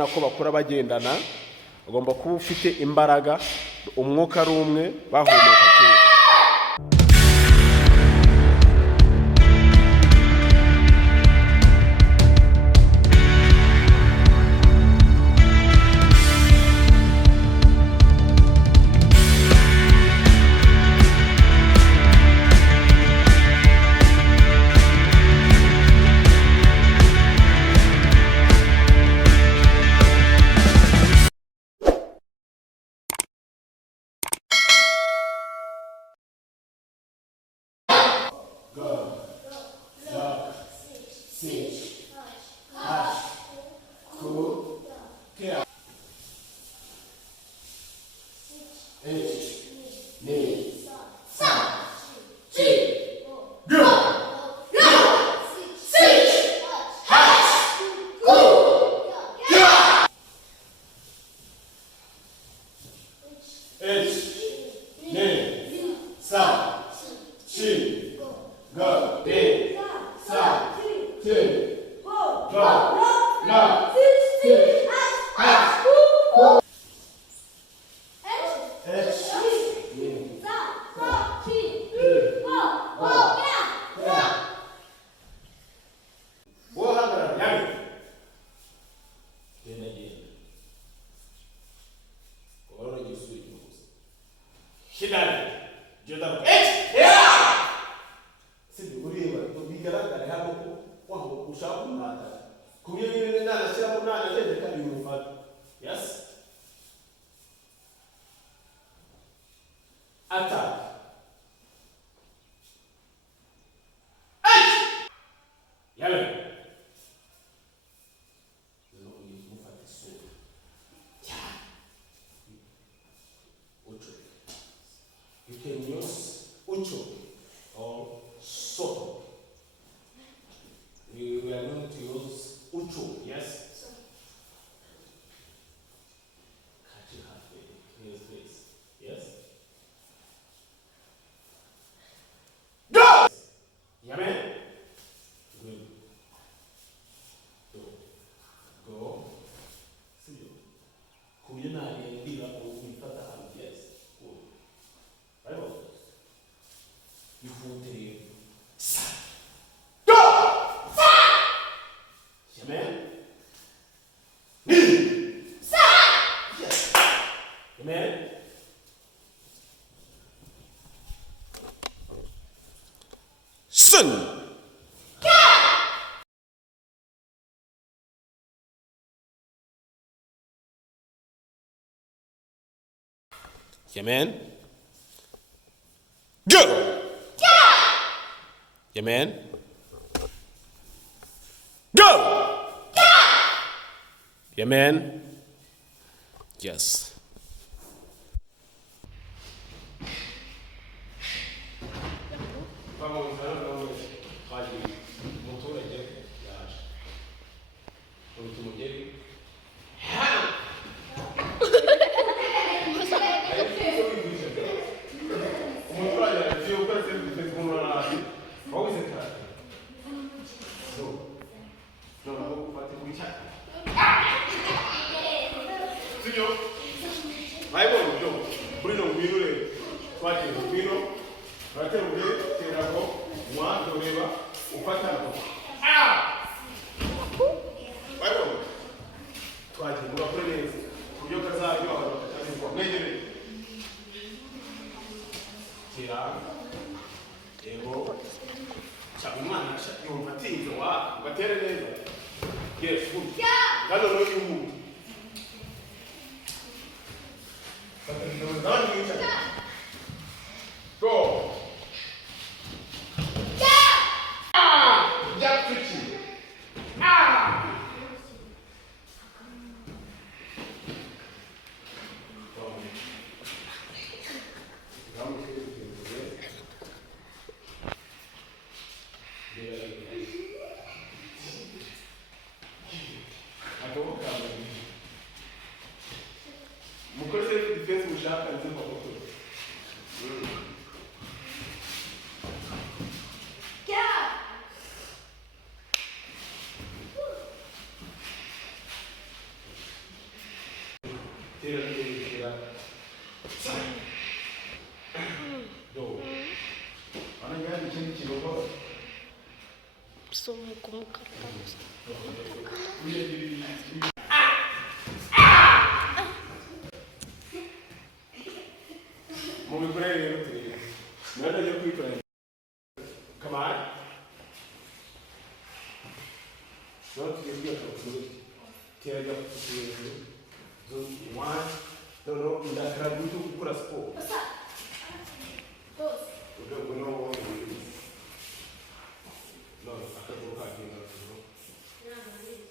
Urabona ko bakura bagendana, ugomba kuba ufite imbaraga, umwuka ari umwe, bahumeka kimwe. Yes. Attack. Yellow. You can use ucho or soto. We are going to use ucho, yes? Catch it halfway. Here's face. Yes? Go! Yamen? Good. Go. See you. Kuyena yendiga ukifata hapo, yes. Good. Right? You hold it. Go! Amen. Yes. Amen. Son. Amen. Go. Amen. Go. Amen. Yes. Yes, good. That's the way you move. Go. Jump twitching. I don't know. Come on. Don't get your tear up to one. No, that's how we do put a sport. What's up? Dos. We know what we do. No, I can't go back here.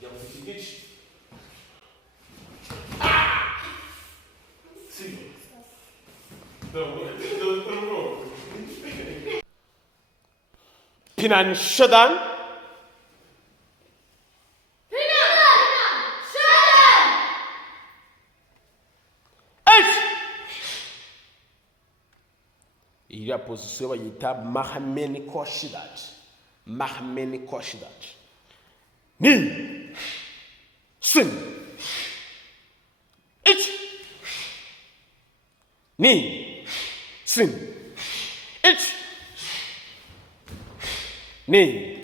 Yeah, we can get you. See? No. Pinan Shadan. Iriya pozisiyo bayita Mahameni Koshidat. Mahameni Koshidat. Ni. Sin. Ich. Ni. Sin. Ich. Ni.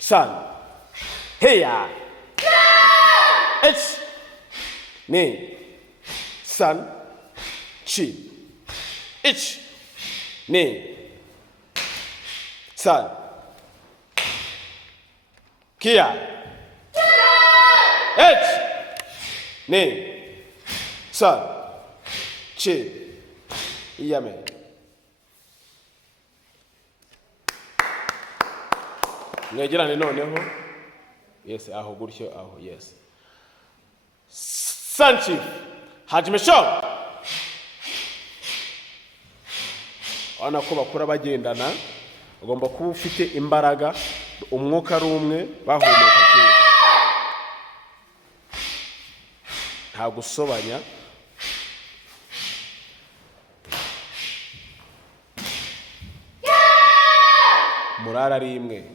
San. Heya. Ich. Ni. San. Chi. Ich. Ni. San. Kia. H. Ni. San. Chi. Yame. Mwegerane noneho. Yes, aho gutyo aho, yes. Sanchi. Hajimesho. Ana ko bakura bagendana, ugomba kuba ufite imbaraga, umwuka ari umwe bahumeka cyane. Nta gusobanya. Murara ari imwe.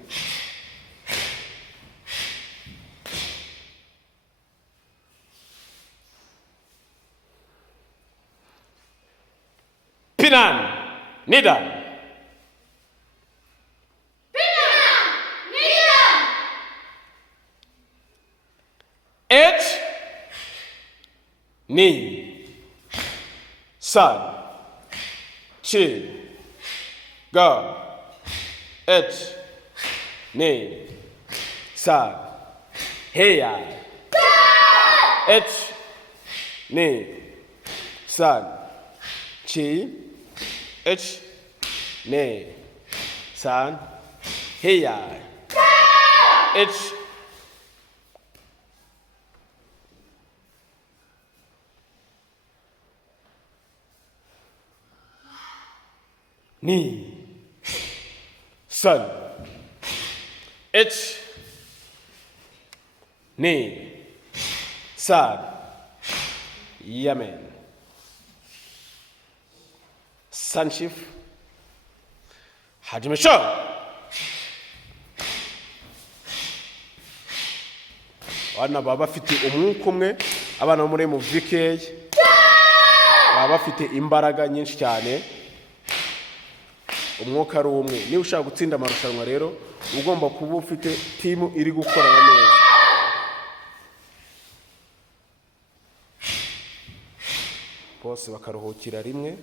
Pinan. Nida. H. Ni. San. Chi. Ga. H. Ni. San. Heya. H. Ni. San. Chi. H. Ni. San. Heya. H. Ni. San. H. Ni. San. Yemen. Sanshif. Hajimesho. Wana baba bafite umwuka umwe, abana muri mu VK baba bafite imbaraga nyinshi cyane. Umwuka ari umwe. Niba ushaka gutsinda amarushanwa rero ugomba kuba ufite team iri gukorana neza. Bose bakaruhukira rimwe.